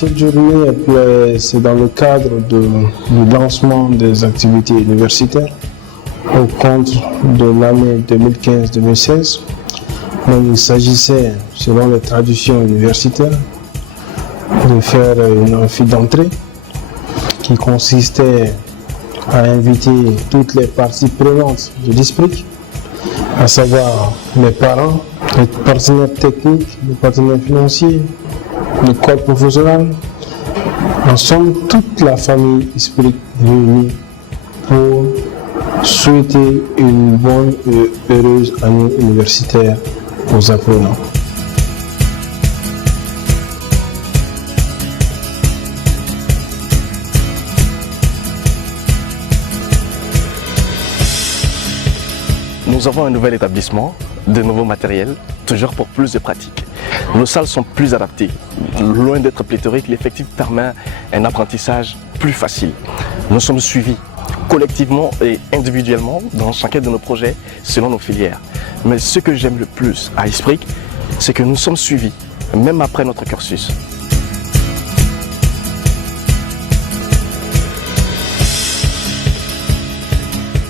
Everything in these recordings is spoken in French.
Cette journée, c'est dans le cadre du lancement des activités universitaires au compte de l'année 2015-2016. Donc, il s'agissait, selon les traditions universitaires, de faire une amphi d'entrée qui consistait à inviter toutes les parties prenantes de l'ISPRIC, à savoir les parents, les partenaires techniques, les partenaires financiers, le corps professoral, en somme toute la famille ISPRIC réunie pour souhaiter une bonne et heureuse année universitaire aux apprenants. Nous avons un nouvel établissement, de nouveaux matériels, toujours pour plus de pratiques. Nos salles sont plus adaptées. Loin d'être pléthoriques, l'effectif permet un apprentissage plus facile. Nous sommes suivis collectivement et individuellement dans chacun de nos projets selon nos filières. Mais ce que j'aime le plus à ISPRIC, c'est que nous sommes suivis, même après notre cursus.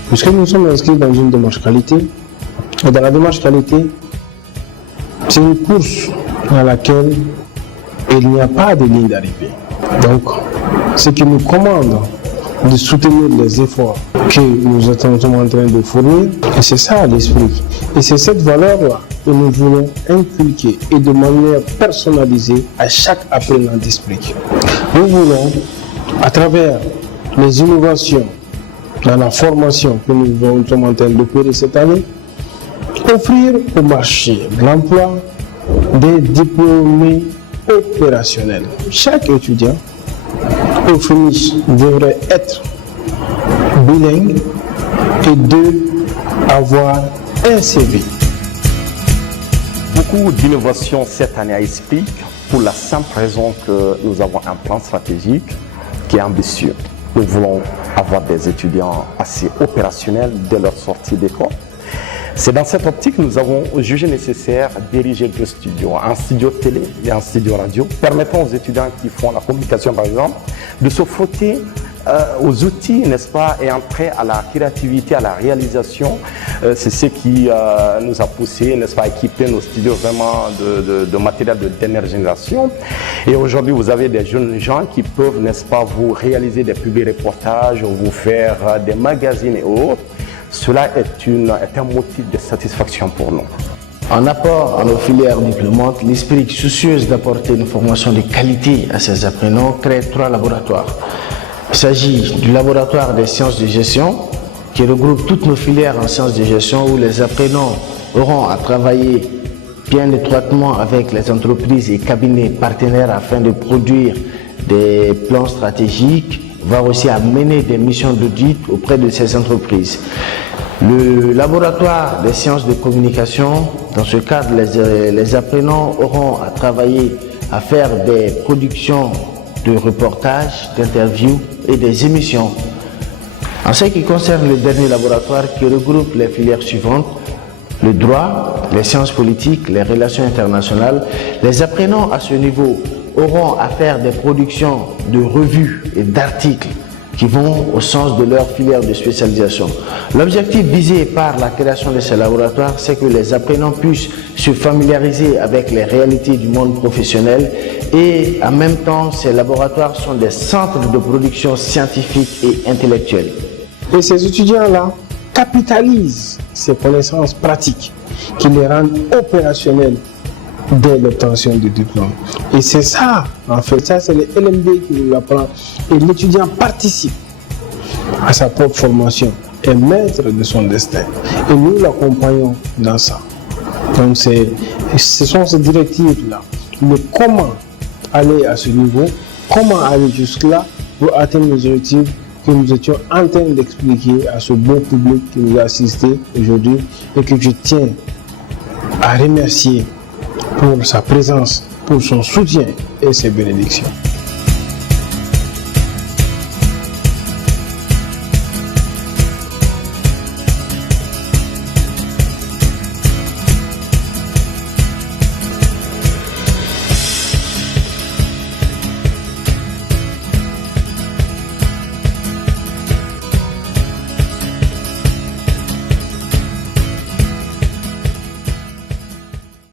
Puisque nous sommes inscrits dans une démarche qualité, et dans la démarche qualité, c'est une course dans laquelle il n'y a pas de ligne d'arrivée. Donc, ce qui nous commande de soutenir les efforts que nous sommes en train de fournir, et c'est ça l'ISPRIC. Et c'est cette valeur-là que nous voulons inculquer et de manière personnalisée à chaque apprenant d'ISPRIC. Nous voulons, à travers les innovations dans la formation que nous sommes en train d'opérer cette année, offrir au marché de l'emploi des diplômés opérationnels. Chaque étudiant au finish devrait être bilingue et avoir un CV. Beaucoup d'innovations cette année à ISPRIC pour la simple raison que nous avons un plan stratégique qui est ambitieux. Nous voulons avoir des étudiants assez opérationnels dès leur sortie d'école. C'est dans cette optique que nous avons jugé nécessaire de diriger deux studios, un studio télé et un studio radio, permettant aux étudiants qui font la communication par exemple, de se frotter aux outils, n'est-ce pas, et entrer à la créativité, à la réalisation. C'est ce qui nous a poussé, n'est-ce pas, à équiper nos studios vraiment de matériel de dernière génération. Et aujourd'hui, vous avez des jeunes gens qui peuvent, n'est-ce pas, vous réaliser des publi-reportages, vous faire des magazines et autres. Cela est un motif de satisfaction pour nous. En apport à nos filières diplômantes, l'ISPRIC, soucieuse d'apporter une formation de qualité à ses apprenants, crée 3 laboratoires. Il s'agit du laboratoire des sciences de gestion, qui regroupe toutes nos filières en sciences de gestion, où les apprenants auront à travailler bien étroitement avec les entreprises et cabinets partenaires afin de produire des plans stratégiques, voire aussi à mener des missions d'audit auprès de ces entreprises. Le laboratoire des sciences de communication, dans ce cadre, les apprenants auront à travailler à faire des productions de reportages, d'interviews et des émissions. En ce qui concerne le dernier laboratoire qui regroupe les filières suivantes, le droit, les sciences politiques, les relations internationales, les apprenants à ce niveau auront à faire des productions de revues et d'articles qui vont au sens de leur filière de spécialisation. L'objectif visé par la création de ces laboratoires, c'est que les apprenants puissent se familiariser avec les réalités du monde professionnel et en même temps, ces laboratoires sont des centres de production scientifique et intellectuelle. Et ces étudiants-là capitalisent ces connaissances pratiques qui les rendent opérationnels dès l'obtention du diplôme. Et c'est ça, en fait, ça c'est le LMD qui nous l'apprend. Et l'étudiant participe à sa propre formation, est maître de son destin. Et nous l'accompagnons dans ça. Donc ce sont ces directives-là. Mais comment aller à ce niveau, comment aller jusque-là pour atteindre les objectifs que nous étions en train d'expliquer à ce bon public qui nous a assisté aujourd'hui et que je tiens à remercier pour sa présence, pour son soutien et ses bénédictions.